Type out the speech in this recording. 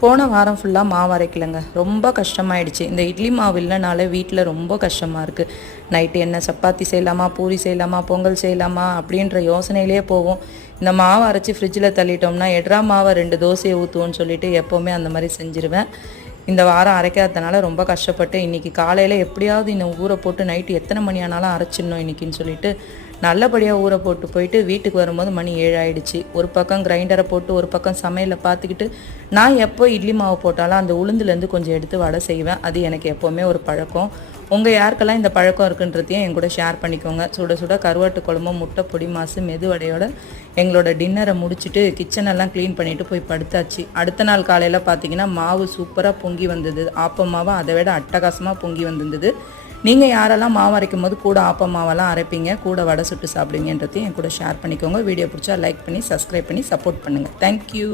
போன வாரம் ஃபுல்லாக மாவு அரைக்கலைங்க. ரொம்ப கஷ்டமாயிடுச்சு. இந்த இட்லி மாவு இல்லைனாலே வீட்டில் ரொம்ப கஷ்டமாக இருக்குது நைட்டு என்ன சப்பாத்தி செய்யலாமா பூரி செய்யலாமா பொங்கல் செய்யலாமா அப்படின்ற யோசனையிலே போவோம். இந்த மாவை அரைச்சி ஃப்ரிட்ஜில் தள்ளிட்டோம்னா எட்ரா மாவை ரெண்டு தோசையை ஊற்றுவோன்னு சொல்லிட்டு எப்போவுமே அந்த மாதிரி செஞ்சுருவேன். இந்த வாரம் அரைக்காததுனால ரொம்ப கஷ்டப்பட்டு இன்றைக்கி காலையில் எப்படியாவது இந்த ஊரை போட்டு நைட்டு எத்தனை மணி ஆனாலும் அரைச்சிடணும் இன்றைக்கின்னு சொல்லிட்டு நல்லபடியாக ஊற போட்டு போயிட்டு வீட்டுக்கு வரும்போது மணி ஏழு ஆயிடுச்சு ஒரு பக்கம் கிரைண்டரை போட்டு ஒரு பக்கம் சமையலை பார்த்துக்கிட்டு நான் எப்போ இட்லி மாவு போட்டாலும் அந்த உளுந்துலேருந்து கொஞ்சம் எடுத்து வடை செய்வேன். அது எனக்கு எப்போவுமே ஒரு பழக்கம். உங்கள் யாருக்கெல்லாம் இந்த பழக்கம் இருக்குன்றதையும் என் கூட ஷேர் பண்ணிக்கோங்க. சுட சுட கருவாட்டு குழம்பு முட்டை பொடி மாசு மெதுவடையோட எங்களோட டின்னரை முடிச்சுட்டு கிச்சனெல்லாம் க்ளீன் பண்ணிவிட்டு போய் படுத்தாச்சு. அடுத்த நாள் காலையில் பார்த்தீங்கன்னா மாவு சூப்பராக பொங்கி வந்தது. ஆப்ப மாவு அதை விட அட்டகாசமாக பொங்கி வந்திருந்தது. நீங்கள் யாரெல்லாம் மாவு அரைக்கும் போது கூட ஆப்ப மாவெல்லாம் அரைப்பீங்க கூட வடை சுட்டு சாப்பிடுவீங்கன்றதையும் என் கூட ஷேர் பண்ணிக்கோங்க. வீடியோ பிடிச்சா லைக் பண்ணி சப்ஸ்கிரைப் பண்ணி சப்போர்ட் பண்ணுங்கள் தேங்க்யூ